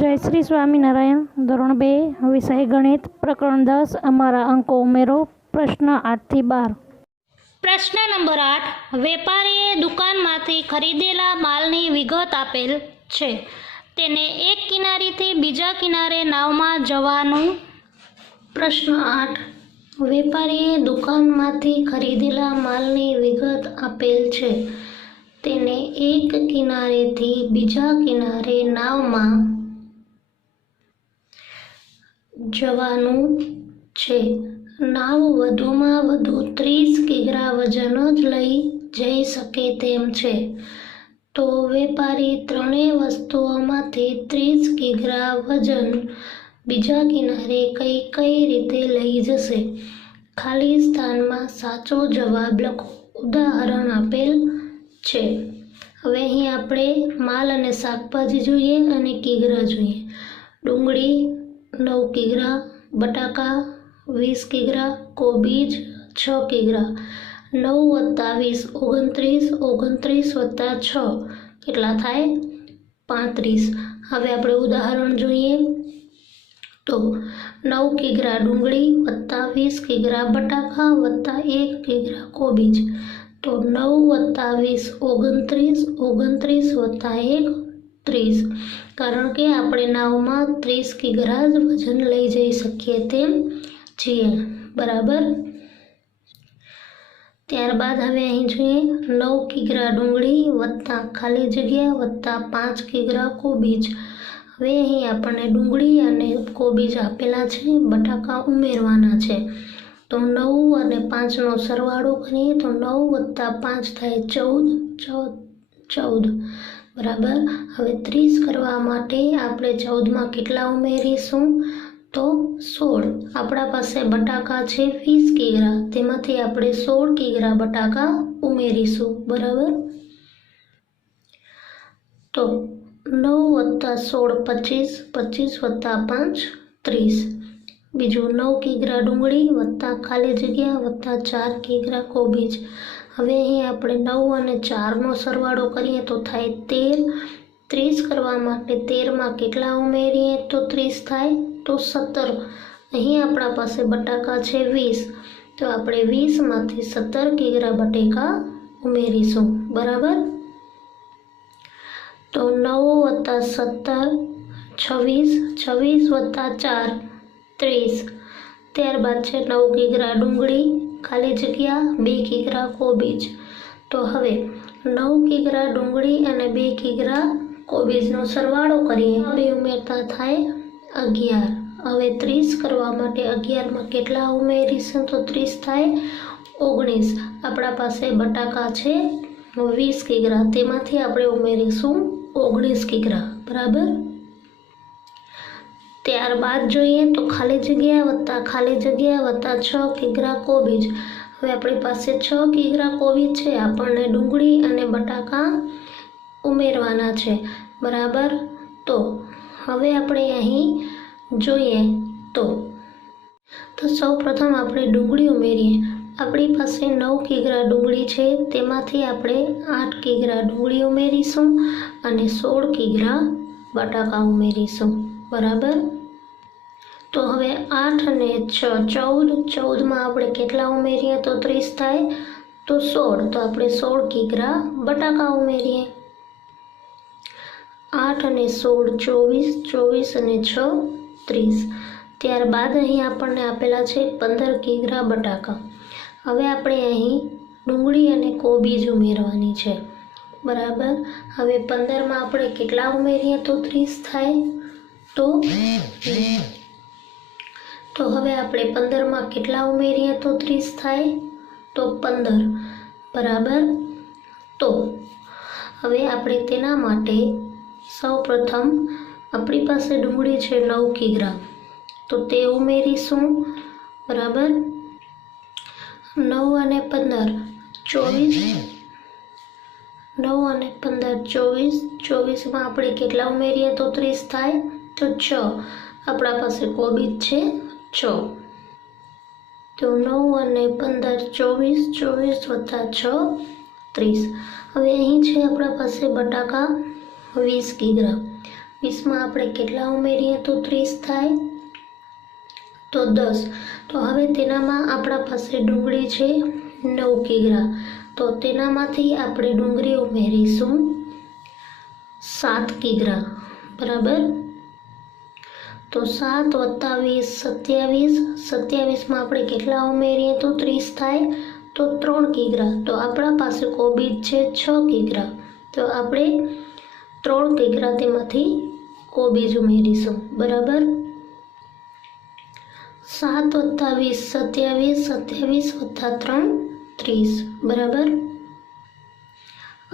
જય શ્રી સ્વામિનારાયણ. ધોરણ 2 વિષય ગણિત પ્રકરણ 10. અમારા અંકો ઉમેરો. પ્રશ્ન 8 થી 12. પ્રશ્ન નંબર 8. વેપારીએ દુકાનમાંથી ખરીદેલા માલની વિગત આપેલ છે. તેને એક કિનારેથી બીજા કિનારે નાવમાં જવાનું. પ્રશ્ન 8. વેપારીએ દુકાનમાંથી ખરીદેલા માલની વિગત આપેલ છે. તેને એક કિનારેથી બીજા કિનારે નાવમાં જવાનું છે. નાવ વધુમાં વધુ 30 કિગ્રા વજન જ લઈ જઈ શકે તેમ છે. તો વેપારી ત્રણેય વસ્તુઓમાંથી 30 કિગ્રા વજન બીજા કિનારે કઈ રીતે લઈ જશે? ખાલી સ્થાનમાં સાચો જવાબ લખો. ઉદાહરણ આપેલ છે. હવે અહીં આપણે માલ અને શાકભાજી જોઈએ અને કિગ્રા જોઈએ. ડુંગળી 9 કિગ્રા, બટાકા 20 કિગ્રા, કોબીજ 6 કિગ્રા. 9 + 20 29, 29 + 6 કેટલા થાય? 35. હવે આપણે ઉદાહરણ જોઈએ તો 9 કિગ્રા ડુંગળી + 20 કિગ્રા બટાકા + 1 કિગ્રા કોબીજ. તો 9 + 20 29, 29 + 1 30. કારણ કે આપણે નાવમાં 30 કિગ્રા જ વજન લઈ જઈ શકીએ તેમ છીએ. બરાબર. ત્યારબાદ હવે અહીં જોઈએ 9 કિગ્રા ડુંગળી + ખાલી જગ્યા + 5 કિગ્રા કોબીજ. હવે અહીં આપણને ડુંગળી અને કોબીજ આપેલા છે, બટાકા ઉમેરવાના છે. તો 9 અને 5નો સરવાળો કરીએ તો 9 + 5 થાય 14. બરાબર. હવે 30 કરવા માટે આપણે 14માં કેટલા ઉમેરીશું? તો 16. આપણા પાસે બટાકા છે 20 કિગ્રા, તેમાંથી આપણે 16 કિગ્રા બટાકા ઉમેરીશું. બરાબર. તો 9 + 16 25, 25 + 5 30. બીજું 9 કિગ્રા ડુંગળી + ખાલી જગ્યા + 4 કિગ્રા કોબીજ. હવે અહીં આપણે 9 અને 4નો સરવાળો કરીએ તો થાય 13. 30 કરવા માટે 13માં કેટલા ઉમેરીએ તો 30 થાય? તો 17. અહીં આપણા પાસે બટાકા છે 20, તો આપણે 20માંથી 17 કિગ્રા બટેકા ઉમેરીશું. બરાબર. તો 9 + 17 26, 26 + 4 30. ત્યારબાદ છે 9 કિગ્રા ડુંગળી ખાલી જગ્યા 2 કિગ્રા કોબીજ. તો હવે 9 કિગ્રા ડુંગળી અને 2 કિગ્રા કોબીજનો સરવાળો કરીએ, 2 ઉમેરતા થાય 11. હવે 30 કરવા માટે 11માં કેટલા ઉમેરીશું તો 30 થાય 19. આપણા પાસે બટાકા છે 20 કિગ્રા, તેમાંથી આપણે ઉમેરીશું 19 કિગ્રા. બરાબર. ત્યારબાદ જોઈએ તો ખાલી જગ્યા + 6 કિગ્રા કોબીજ. હવે આપણી પાસે 6 કિગ્રા કોબીજ છે, આપણને ડુંગળી અને બટાકા ઉમેરવાના છે. બરાબર. તો હવે આપણે અહીં જોઈએ તો સૌપ્રથમ આપણે ડુંગળી ઉમેરીએ. આપણી પાસે 9 કિગ્રા ડુંગળી છે, તેમાંથી આપણે 8 કિગ્રા ડુંગળી ઉમેરીશું અને 16 કિગ્રા બટાકા ઉમેરીશું. બરાબર. તો હવે 8 અને 6 14. 14માં આપણે કેટલા ઉમેરીએ તો 30 થાય? તો 16. તો આપણે 16 કિગ્રા બટાકા ઉમેરીએ. 8 અને 16 24, 24 અને 6 30. ત્યારબાદ અહીં આપણને આપેલા છે 15 કિગ્રા બટાકા. હવે આપણે અહીં ડુંગળી અને કોબીજ ઉમેરવાની છે. બરાબર. હવે 15માં આપણે કેટલા ઉમેરીએ તો 30 થાય? તો હવે આપણે 15માં કેટલા ઉમેરીએ તો 30 થાય? તો 15. બરાબર. તો હવે આપણે તેના માટે સૌપ્રથમ આપણી પાસે ડુંગળી છે 9 કિગ્રા, તો તે ઉમેરીશું. બરાબર. 9 અને 15 24. 9 અને 15 24. 24માં આપણે કેટલા ઉમેરીએ તો 30 થાય? તો 6. આપણા પાસે કોબીજ છે 6. તો 9 અને 15 24, 24 + 6 30. હવે અહીં છે આપણા પાસે બટાકા 20 કિગ્રા. 20 આપણે કેટલા ઉમેરીએ તો 30 થાય? તો 10. તો હવે તેનામાં આપણા પાસે ડુંગળી છે 9 કિગ્રા. તો તેનામાંથી આપણે ડુંગળી ઉમેરીશું 7 કિગ્રા. બરાબર. તો 7 + 20 27. 27માં આપણે કેટલા ઉમેરીએ તો 30 થાય? તો 3 કિગ્રા. તો આપણા પાસે કોબીજ છે 6 કિગ્રા. તો આપણે 3 કિગ્રા તેમાંથી કોબીજ ઉમેરીશું. બરાબર. 7 + 20 27. 27 + 3 30. બરાબર.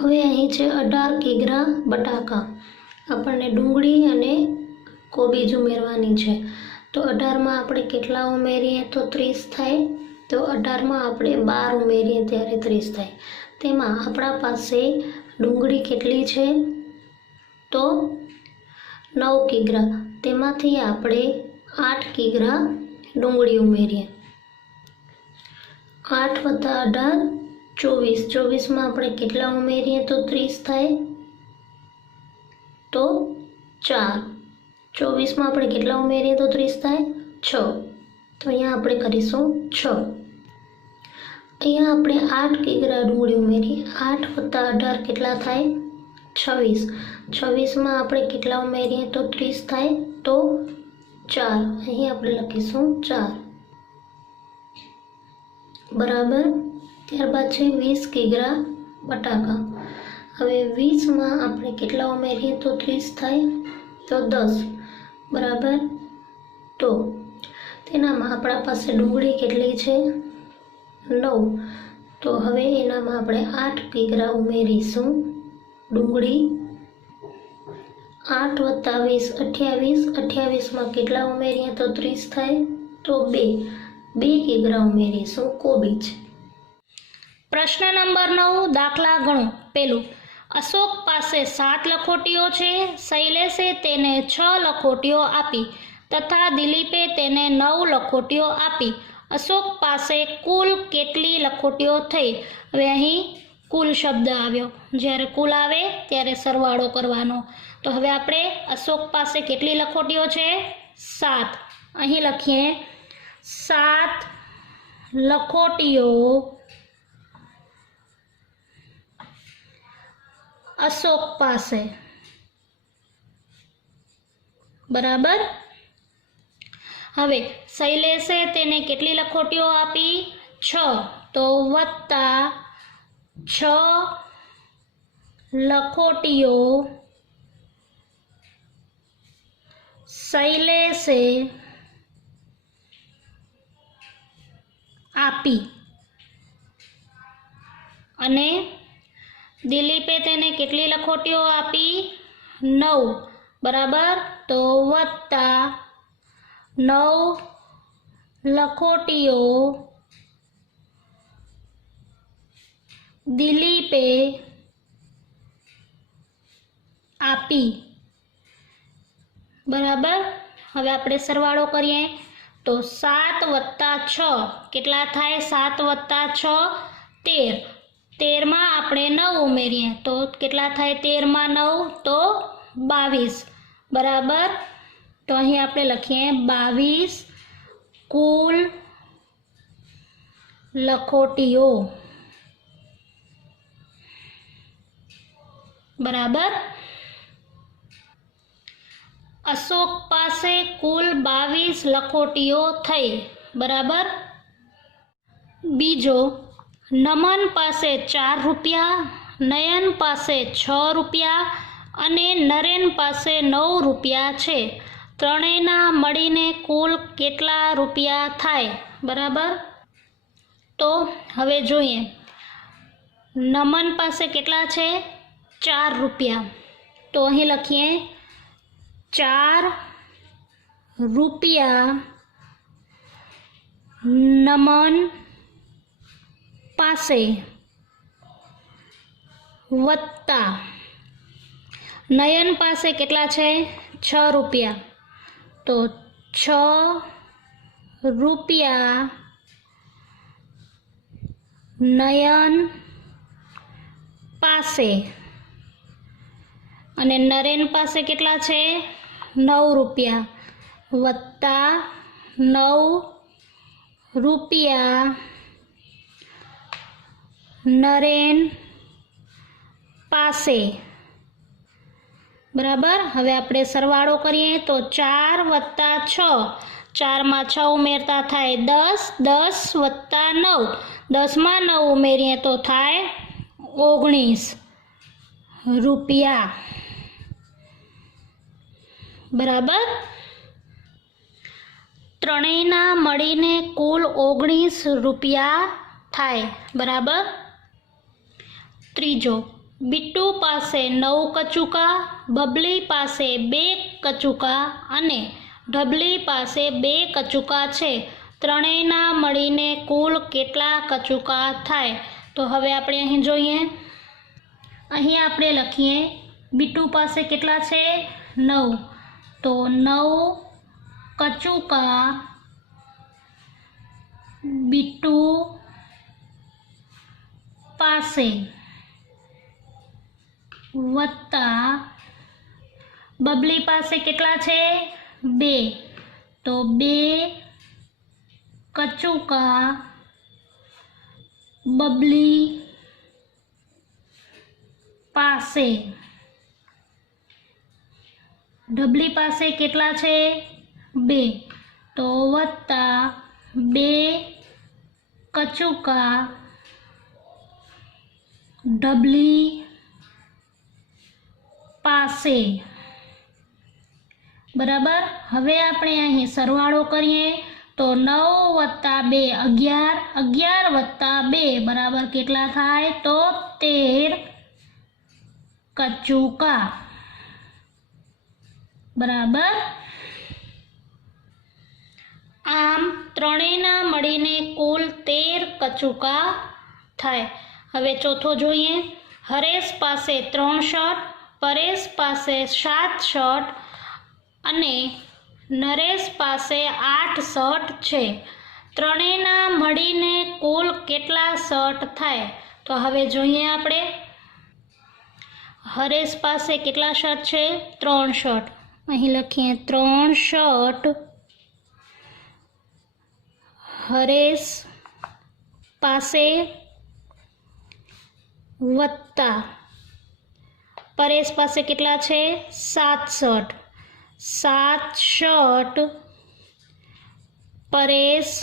હવે અહીં છે 18 કિગ્રા બટાકા. આપણને ડુંગળી અને કોબીજ ઉમેરવાની છે. તો 18માં આપણે કેટલા ઉમેરીએ તો 30 થાય? તો 18માં આપણે 12 ઉમેરીએ ત્યારે 30 થાય. તેમાં આપણા પાસે ડુંગળી કેટલી છે? તો 9 કિગ્રા. તેમાંથી આપણે 8 કિગ્રા ડુંગળી ઉમેરીએ. 8 + 18 24. 24માં આપણે કેટલા ઉમેરીએ તો 30 થાય? તો 4. 24માં આપણે કેટલા ઉમેરીએ તો 30 થાય? 6. તો અહીંયા આપણે કરીશું 6. અહીંયા આપણે 8 કિગ્રા ડુંગળી ઉમેરી. 8 + 18 કેટલા થાય? 26. 26માં આપણે કેટલા ઉમેરીએ તો 30 થાય? તો 4. અહીં આપણે લખીશું 4. બરાબર. ત્યારબાદ છે 20 કિગ્રા બટાકા. હવે 20માં આપણે કેટલા ઉમેરીએ તો 30 થાય? તો 10. બરાબર. તો તેનામાં આપણા પાસે ડુંગળી કેટલી છે? 9. તો હવે એનામાં આપણે 8 કિગ્રા ઉમેરીશું ડુંગળી. 8 + 20 28. 28માં કેટલા ઉમેરીએ તો 30 થાય? તો 2 કિગ્રા ઉમેરીશું કોબીજ. પ્રશ્ન નંબર 9 દાખલા ગણો. પેલું, અશોક પાસે 7 લખોટીઓ છે. શૈલેષે તેને 6 લખોટીઓ આપી તથા દિલીપે તેને 9 લખોટીઓ આપી. અશોક પાસે કુલ કેટલી લખોટીઓ થઈ? હવે અહીં કુલ શબ્દ આવ્યો. જ્યારે કુલ આવે ત્યારે સરવાળો કરવાનો. તો હવે આપણે અશોક પાસે કેટલી લખોટીઓ છે? 7. અહીં લખીએ 7 લખોટીઓ અશોક પાસે. બરાબર. હવે શૈલેષે તેને કેટલી લખોટીઓ આપી? 6. તો વત્તા 6 લખોટીઓ શૈલેષે આપી અને દિલીપે તેને કેટલી લખોટીઓ આપી? 9. બરાબર. તો વત્તા 9 લખોટીઓ દિલીપે આપી. બરાબર. હવે આપણે સરવાળો કરીએ તો 7 + 6 કેટલા થાય? 7 + 6 13. 13માં આપણે 9 ઉમેરીએ તો કેટલા થાય? 13માં 9 તો 22. બરાબર. તો અહીં આપણે લખીએ 22 કુલ લખોટીઓ. બરાબર. અશોક પાસે કુલ 22 લખોટીઓ થઈ. બરાબર. બીજો, નમન પાસે 4 રૂપિયા, નયન પાસે 6 રૂપિયા અને નરેન પાસે 9 રૂપિયા છે. ત્રણેયના મળીને કુલ કેટલા રૂપિયા થાય? બરાબર. તો હવે જોઈએ. નમન પાસે કેટલા છે? 4 રૂપિયા. તો અહીં લખીએ 4 રૂપિયા નમન પાસે વત્તા નયન પાસે કેટલા છે? 6 રૂપિયા. તો 6 રૂપિયા નયન પાસે અને નરેન પાસે કેટલા છે? 9 રૂપિયા વત્તા 9 રૂપિયા નરેન પાસે, બરાબર. હવે આપણે સરવાળો કરીએ તો 4 વત્તા 6, 4માં 6 ઉમેરતા થાય 10, 10 વત્તા 9, 10માં 9 ઉમેરીએ તો થાય 19 રૂપિયા, બરાબર. ત્રણેયના મળીને કુલ 19 રૂપિયા થાય, બરાબર. ત્રીજો, બીટુ પાસે 9 કચુકા, બબલી પાસે 2 કચુકા અને ઢબલી પાસે 2 કચુકા છે. ત્રણેયના મળીને કુલ કેટલા કચુકા થાય? તો હવે આપણે અહીં જોઈએ. અહીં આપણે લખીએ બીટુ પાસે કેટલા છે? 9. તો 9 કચુકા બીટુ પાસે વત્તા બબલી પાસે કેટલા છે? 2. તો 2 કચુકા બબલી પાસે, ઢબલી પાસે કેટલા છે? 2. તો વત્તા 2 કચુકા ઢબલી પાસે, બરાબર. હવે આપણે અહીં સરવાળો કરીએ તો 9 વત્તા 2 11, 11 વત્તા 2 બરાબર કેટલા થાય? તો 13 કચુકા, બરાબર. આમ ત્રણેયના મળીને કુલ 13 કચુકા થાય. હવે ચોથો જોઈએ. હરેશ પાસે 3 શર્ટ, પરેશ પાસે 7 શર્ટ અને નરેશ પાસે 8 શર્ટ છે. ત્રણેયના મળીને કુલ કેટલા શર્ટ થાય? તો હવે જોઈએ આપણે. હરેશ પાસે કેટલા શર્ટ છે? 3 શર્ટ. અહીં લખીએ 3 શર્ટ હરેશ પાસે વત્તા પરેશ પાસે કેટલા છે? 7 શર્ટ. 7 શર્ટ પરેશ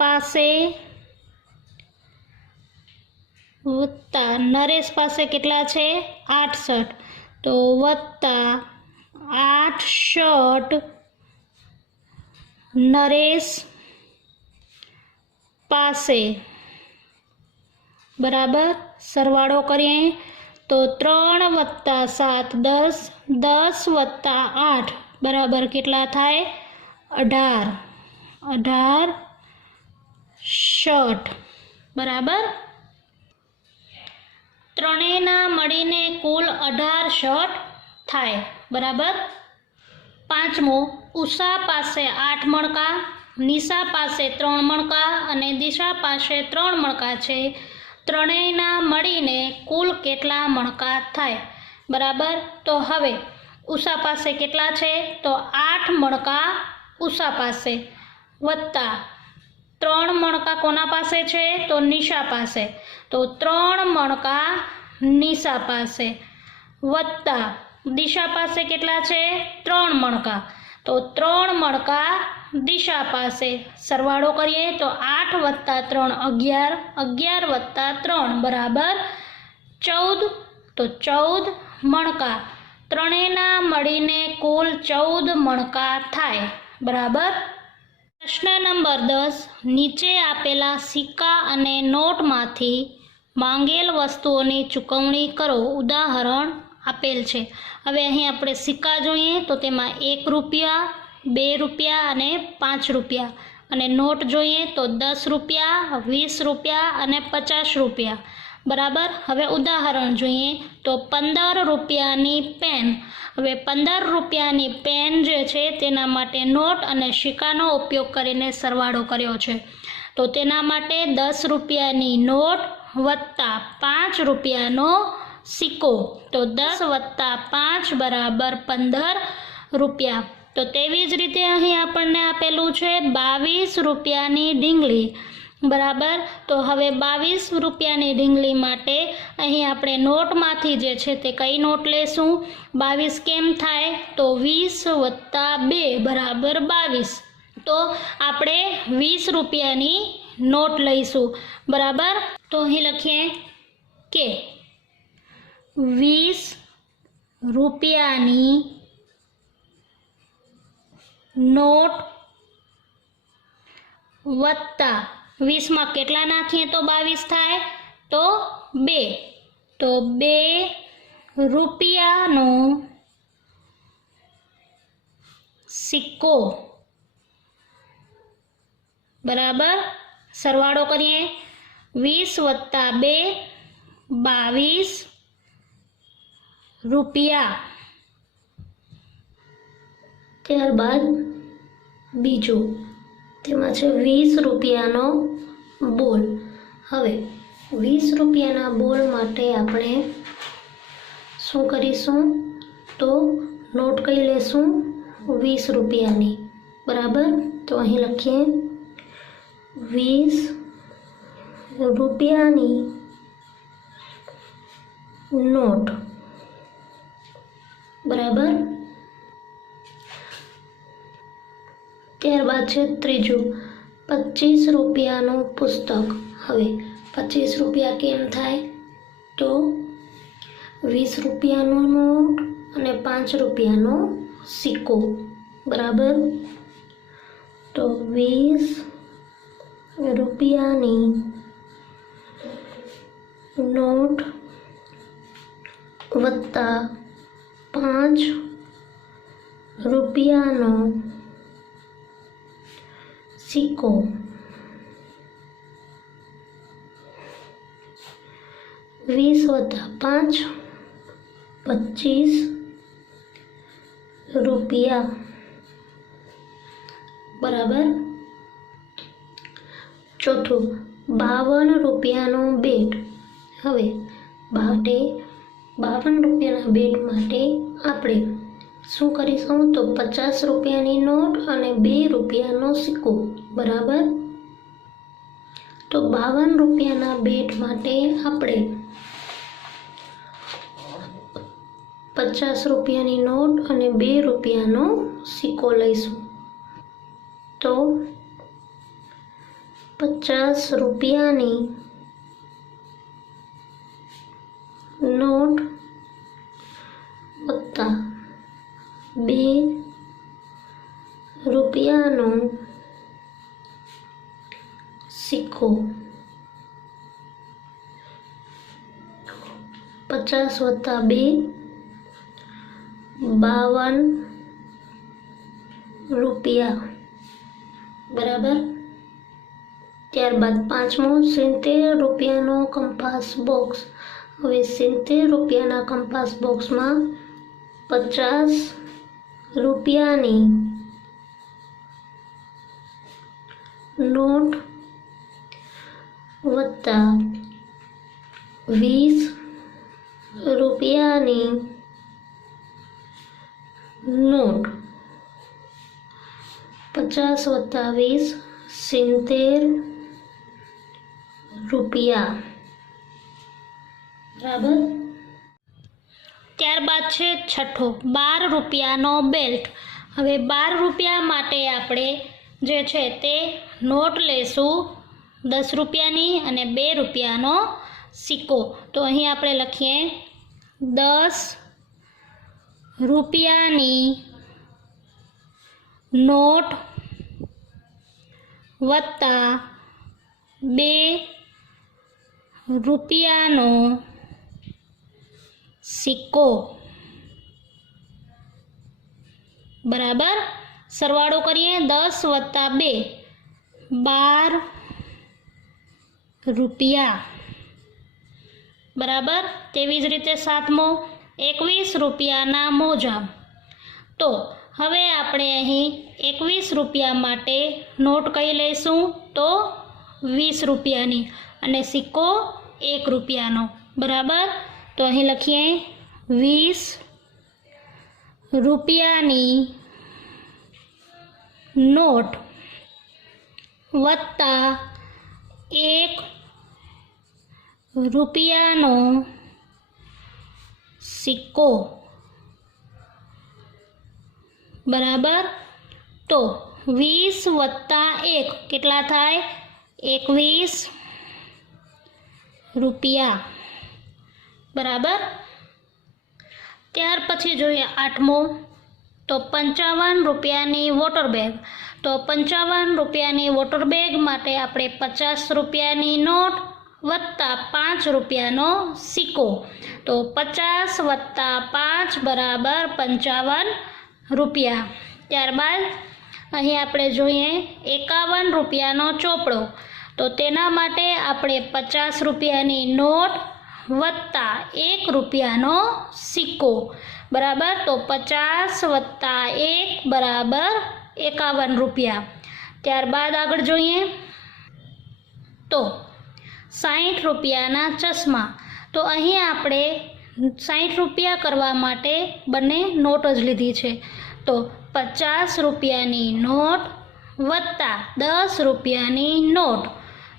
પાસે વત્તા નરેશ પાસે કેટલા છે? 8 શર્ટ. તો વત્તા 8 શર્ટ નરેશ પાસે, બરાબર. સરવાળો કરીએ તો 3 વત્તા 7 10, 10 વત્તા 8 બરાબર કેટલા થાય? 18. 18 શર્ટ, બરાબર. ત્રણેયના મળીને કુલ 18 શર્ટ થાય, બરાબર. પાંચમો, ઉષા પાસે 8 મણકા, નિશા પાસે 3 મણકા અને દિશા પાસે 3 મણકા છે. ત્રણેયના મળીને કુલ કેટલા મણકા થાય? બરાબર. તો હવે ઉષા પાસે કેટલા છે? તો 8 મણકા ઉષા પાસે વત્તા 3 મણકા કોના પાસે છે? તો નિશા પાસે. તો 3 મણકા નિશા પાસે વત્તા દિશા પાસે કેટલા છે? 3 મણકા. તો 3 મણકા દિશા પાસે. સરવાળો કરીએ તો 8 વત્તા 3 11, 11 વત્તા 3 બરાબર 14. તો 14 મણકા. ત્રણેયના મળીને કુલ 14 મણકા થાય, બરાબર. પ્રશ્ન નંબર 10. નીચે આપેલા સિક્કા અને નોટમાંથી માંગેલ વસ્તુઓની ચૂકવણી કરો. ઉદાહરણ આપેલ છે. હવે અહીં આપણે સિક્કા જોઈએ તો તેમાં 1 રૂપિયા, 2 રૂપિયા અને 5 રૂપિયા અને નોટ જોઈએ તો 10 રૂપિયા, 20 રૂપિયા અને 50 રૂપિયા, બરાબર. હવે ઉદાહરણ જોઈએ તો 15 રૂપિયાની પેન. હવે 15 રૂપિયાની પેન જે છે તેના માટે નોટ અને સિક્કાનો ઉપયોગ કરીને સરવાળો કર્યો છે. તો તેના માટે 10 રૂપિયાની નોટ વત્તા 5 રૂપિયાનો સિક્કો. તો 10 + 5 = 15 રૂપિયા. તો તેવી જ રીતે અહીં આપણને આપેલું છે 22 રૂપિયાની ઢીંગલી. બરાબર. તો હવે 22 રૂપિયાની ઢીંગલી માટે અહીં આપણે નોટમાંથી જે છે તે કઈ નોટ લેશું? 22 કેમ થાય? તો 20 + 2 = 22. તો આપણે 20 રૂપિયાની નોટ લઈશું. બરાબર. તો અહીં લખીએ કે 20 રૂપિયાની નોટ વત્તા 20માં કેટલા નાખીએ તો 22 થાય? તો 2. તો 2 રૂપિયાનો સિક્કો. બરાબર. સરવાળો કરીએ. 20 + 2 22 રૂપિયા. ત્યારબાદ બીજું, તેમાં છે 20 રૂપિયાનો બોલ. હવે 20 રૂપિયાના બોલ માટે આપણે શું કરીશું? તો નોટ કઈ લેશું? 20 રૂપિયાની. બરાબર. તો અહીં લખીએ 20 રૂપિયાની નોટ. બરાબર. ત્યારબાદ છે ત્રીજું 25 રૂપિયાનું પુસ્તક. હવે 25 રૂપિયા કેમ થાય? તો 20 રૂપિયાનો નોટ અને 5 રૂપિયાનો સિક્કો. બરાબર. તો 20 રૂપિયાની નોટ વત્તા 5 રૂપિયાનો સિક્કો. 20 + 5 25 રૂપિયા. બરાબર. ચોથું 52 રૂપિયાનું બેટ. હવે 52 રૂપિયાના બેટ માટે આપણે શું કરીશું? તો 50 રૂપિયાની નોટ અને 2 રૂપિયાનો સિક્કો. બરાબર. તો 52 રૂપિયાના બેટ માટે આપણે 50 રૂપિયાની નોટ અને 2 રૂપિયાનો સિક્કો લઈશું. તો 50 રૂપિયાની નોટ વત્તા 2 રૂપિયાનો સિક્કો. 50 + 2 52 રૂપિયા. બરાબર. ત્યારબાદ પાંચમું 70 રૂપિયાનો કંપાસ બોક્સ. હવે 70 રૂપિયાના કંપાસ બોક્સમાં 50 રૂપિયાની નોટ વત્તા 20 રૂપિયાની નોટ. 50 + 20 70 રૂપિયા. બરાબર. ત્યારબાદ છે છઠ્ઠો 12 રૂપિયાનો બેલ્ટ. હવે 12 રૂપિયા માટે આપણે જે છે તે નોટ લેશું 10 રૂપિયાની અને 2 રૂપિયાનો સિક્કો. તો અહીં આપણે લખીએ 10 રૂપિયાની નોટ વત્તા 2 રૂપિયાનો સિક્કો. બરાબર. સરવાળો કરીએ. 10 + 2 12 રૂપિયા. બરાબર. તેવી જ રીતે સાતમો 21 રૂપિયાના મોજા. તો હવે આપણે અહીં 21 રૂપિયા માટે નોટ કઈ લઈશું? તો 20 રૂપિયાની અને સિક્કો 1 રૂપિયાનો. બરાબર. તો અહીં લખીએ 20 રૂપિયાની નોટ વત્તા 1 રૂપિયાનો સિક્કો બરાબર. તો 20 વત્તા 1 કેટલા થાય? 21 રૂપિયા બરાબર. ત્યાર પછી જોઈએ 8મો, તો 55 રૂપિયાની વોટર બેગ. તો 55 રૂપિયાની વોટર બેગ માટે આપણે 50 રૂપિયાની નોટ વત્તા 5 રૂપિયાનો સિક્કો. તો 50 વત્તા 5 બરાબર 55 રૂપિયા. ત્યારબાદ અહીં આપણે જોઈએ 51 રૂપિયાનો ચોપડો. તો તેના માટે આપણે 50 રૂપિયાની નોટ વત્તા 1 રૂપિયાનો સિક્કો બરાબર. તો 50 વત્તા 1 બરાબર 51 રૂપિયા. ત્યારબાદ આગળ જોઈએ તો 60 રૂપિયાના ચશ્મા. તો અહીં આપણે 60 રૂપિયા કરવા માટે બંને નોટ જ લીધી છે. તો 50 રૂપિયાની નોટ વત્તા 10 રૂપિયાની નોટ.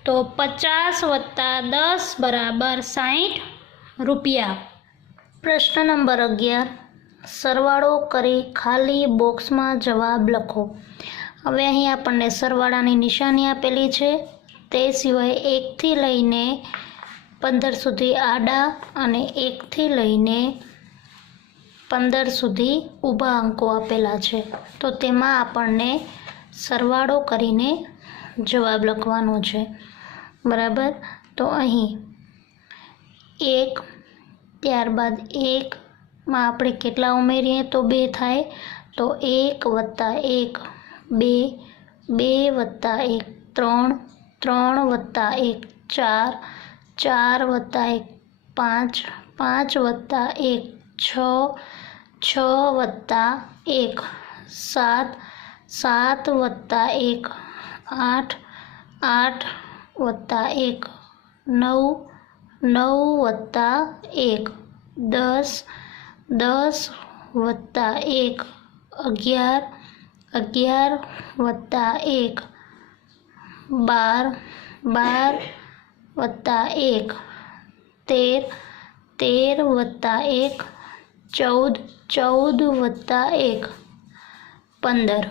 તો 50 વત્તા 10 બરાબર 60 રૂપિયા. પ્રશ્ન નંબર 11, સરવાળો કરી ખાલી બોક્સમાં જવાબ લખો. હવે અહીં આપણને સરવાળાની નિશાની આપેલી છે. તે સિવાય 1 થી લઈને 15 સુધી આડા અને 1 થી લઈને 15 સુધી ઊભા અંકો આપેલા છે. તો તેમાં આપણને સરવાળો કરીને જવાબ લખવાનો છે બરાબર. તો અહીં 1, ત્યારબાદ 1માં આપણે કેટલા ઉમેરીએ તો 2 થાય. તો 1 વત્તા 1 2, 2 વત્તા 1 3, 3 વત્તા 1 4, 4 વત્તા 1 5, 5 વત્તા 1 6, 6 વત્તા 1 7, 7 વત્તા 1 8, 8 વત્તા 1 9, 9 વત્તા 1 10, 10 વત્તા 1 11, 11 વત્તા 1 12, 12 વત્તા 1 13, 13 વત્તા 1 14, 14 વત્તા 1 15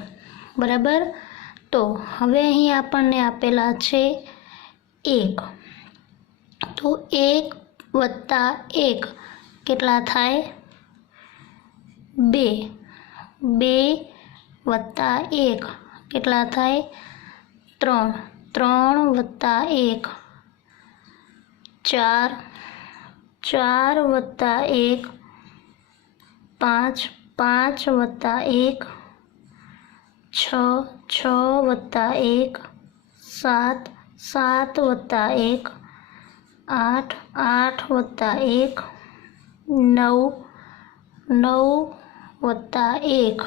બરાબર. તો હવે અહીં આપણને આપેલા છે 1. તો 1 વત્તા 1 કેટલા થાય? 2. 2 વત્તા 1 કેટલા થાય? 3. 3 વત્તા 1 4, 4 વત્તા 1 5, 5 વત્તા 1 6, 6 વત્તા 1 7, 7 વત્તા 1 8, 8 વત્તા 1 9, 9 વત્તા 1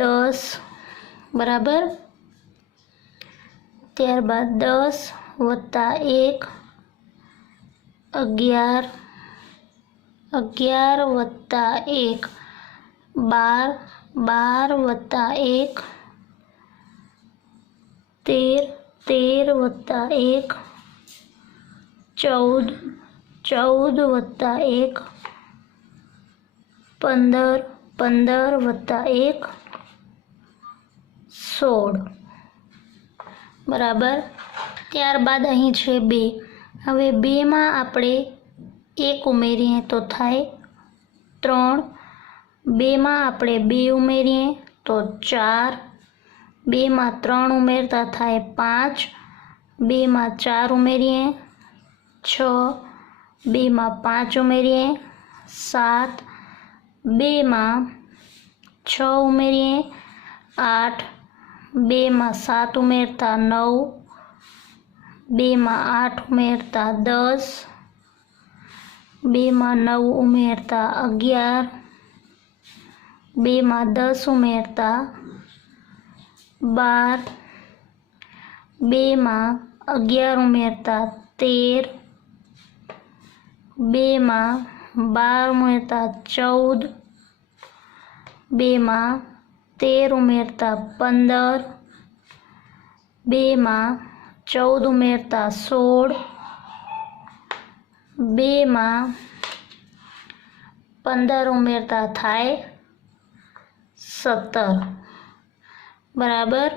10 બરાબર. ત્યારબાદ 10 વત્તા 1 11, 11 વત્તા 1 12, 12 વત્તા 1 13, 13 વત્તા 1 14, 14 વત્તા 1 15, 15 વત્તા 1 16 બરાબર. ત્યારબાદ અહીં છે 2. હવે 2માં આપણે 1 ઉમેરીએ તો થાય 3. 2માં આપણે 2 ઉમેરીએ તો 4. 2માં 3 ઉમેરતા થાય 5. 2માં 4 ઉમેરીએ 6. 2માં 5 ઉમેરીએ 7. 2માં 6 ઉમેરીએ 8. 2માં 7 ઉમેરતા 9. 2માં 8 ઉમેરતા 10. 2માં 9 ઉમેરતા 11. 2માં 10 ઉમેરતા 12. 2માં 11 ઉમેરતા 13. 2 માં 12 ઉમેરતા 14, 2 માં 13 ઉમેરતા 15, 2 માં 14 ઉમેરતા 16, 2 માં 15 ઉમેરતા થાય 17, બરાબર.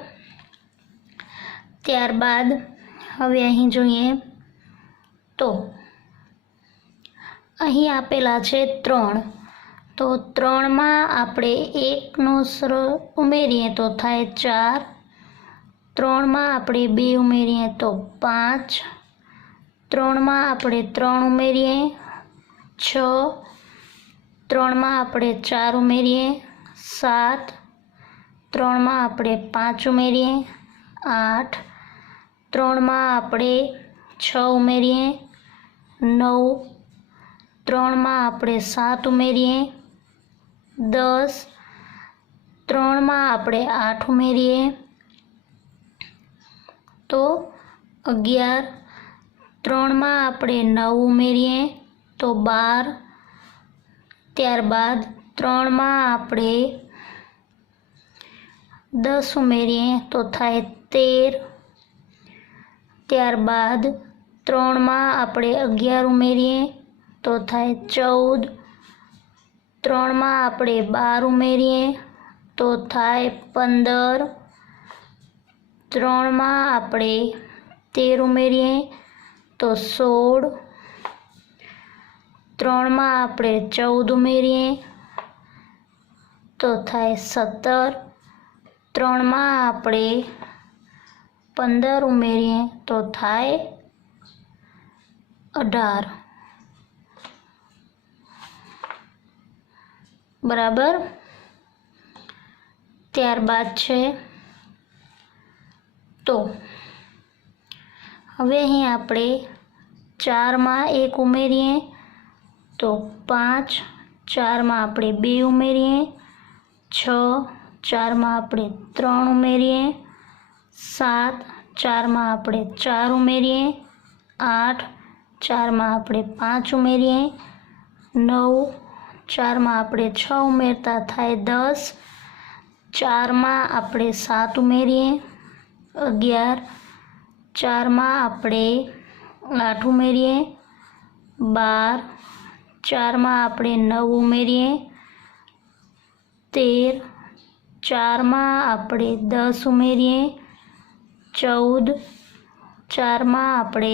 ત્યારબાદ હવે અહીં જોઈએ તો અહીં આપેલા છે 3, તો 3માં આપણે 1નો ઉમેરીએ તો થાય 4, 3માં આપણે 2 ઉમેરીએ તો 5, 3માં આપણે 3 ઉમેરીએ 6, 3માં આપણે 4 ઉમેરીએ 7, 3માં આપણે 5 ઉમેરીએ 8, 3માં આપણે 6 ઉમેરીએ 9, 3માં આપણે 7 ઉમેરીએ 10, 3માં આપણે 8 ઉમેરીએ તો 11, 3માં આપણે 9 ઉમેરીએ તો 12, ત્યારબાદ 3માં આપણે 10 ઉમેરીએ તો થાય 13, ત્યારબાદ 3માં આપણે 11 ઉમેરીએ તો થાય 14, 3માં આપણે 12 ઉમેરીએ તો થાય 15, 3માં આપણે 13 ઉમેરીએ તો 16, 3માં આપણે 14 ઉમેરીએ તો થાય 17, 3માં આપણે 15 ઉમેરીએ તો થાય 18, બરાબર. ત્યારબાદ છે તો હવે અહીં આપણે 4માં 1 ઉમેરીએ તો 5, 4માં આપણે 2 ઉમેરીએ 6, 4માં આપણે 3 ઉમેરીએ 7, 4માં આપણે 4 ઉમેરીએ 8, 4માં આપણે 5 ઉમેરીએ 9, 4માં આપણે 6 ઉમેરતા થાય 10, 4માં આપણે 7 ઉમેરીએ 11, 4માં આપણે 8 ઉમેરીએ 12, 4માં આપણે 9 ઉમેરીએ 13, 4માં આપણે 10 ઉમેરીએ 14, 4માં આપણે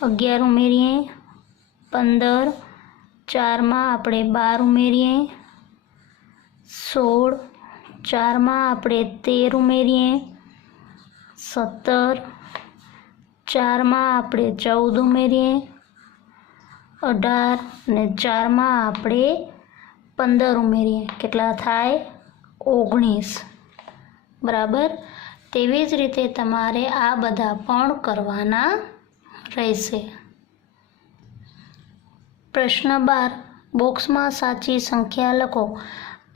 11 ઉમેરીએ 15, 4માં આપણે 12 ઉમેરીએ 16, 4માં આપણે 13 ઉમેરીએ 17, 4માં આપણે 14 ઉમેરીએ 18 અને 4માં આપણે 15 ઉમેરીએ કેટલા થાય 19, બરાબર. તેવી જ રીતે તમારે આ બધા પણ કરવાના રહેશે. પ્રશ્ન 12, બોક્સમાં સાચી સંખ્યા લખો.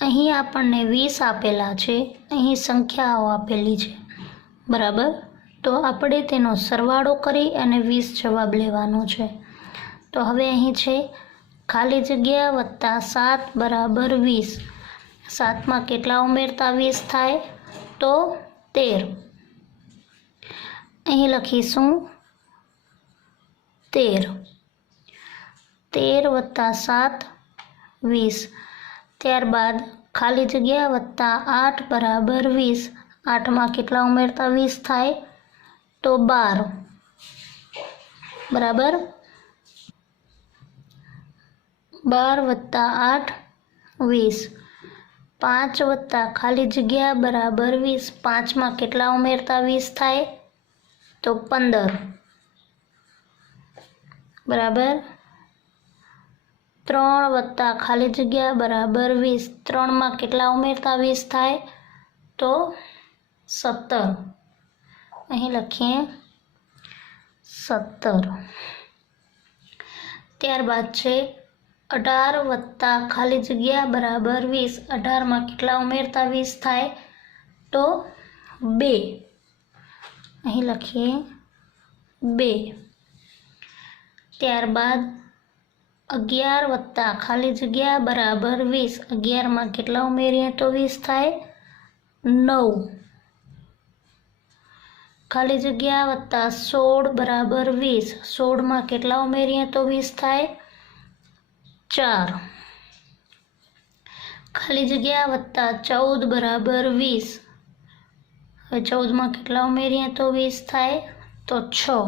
અહીં આપણને 20 આપેલા છે, અહીં સંખ્યાઓ આપેલી છે, બરાબર. તો આપણે તેનો સરવાળો કરી અને 20 જવાબ લેવાનો છે. તો હવે અહીં છે ખાલી જગ્યા વત્તા 7 બરાબર 20. 7માં કેટલા ઉમેરતા 20 થાય તો 13. અહીં લખીશું 13. 13 વત્તા 7 20. ત્યારબાદ ખાલી જગ્યા વત્તા 8 બરાબર 20. 8માં કેટલા ઉમેરતા 20 થાય તો 12, બરાબર. 12 વત્તા 8 20. 5 વત્તા ખાલી જગ્યા બરાબર 20. 5માં કેટલા ઉમેરતા 20 થાય તો 15, બરાબર. 3 વત્તા ખાલી જગ્યા બરાબર 20. 3માં કેટલા ઉમેરતા 20 થાય તો 17. અહીં લખીએ 17. ત્યારબાદ છે 18 વત્તા ખાલી જગ્યા બરાબર 20. 18માં કેટલા ઉમેરતા 20 થાય તો 2. અહીં લખીએ 2. ત્યારબાદ 11 વત્તા ખાલી જગ્યા બરાબર 20. 11માં કેટલા ઉમેરીએ તો 20 થાય? 9. ખાલી જગ્યા વત્તા 16 બરાબર 20. 16માં કેટલા ઉમેરીએ તો 20 થાય? 4. ખાલી જગ્યા વત્તા 14 બરાબર 20. હવે 14માં કેટલા ઉમેરીએ તો 20 થાય? તો 6.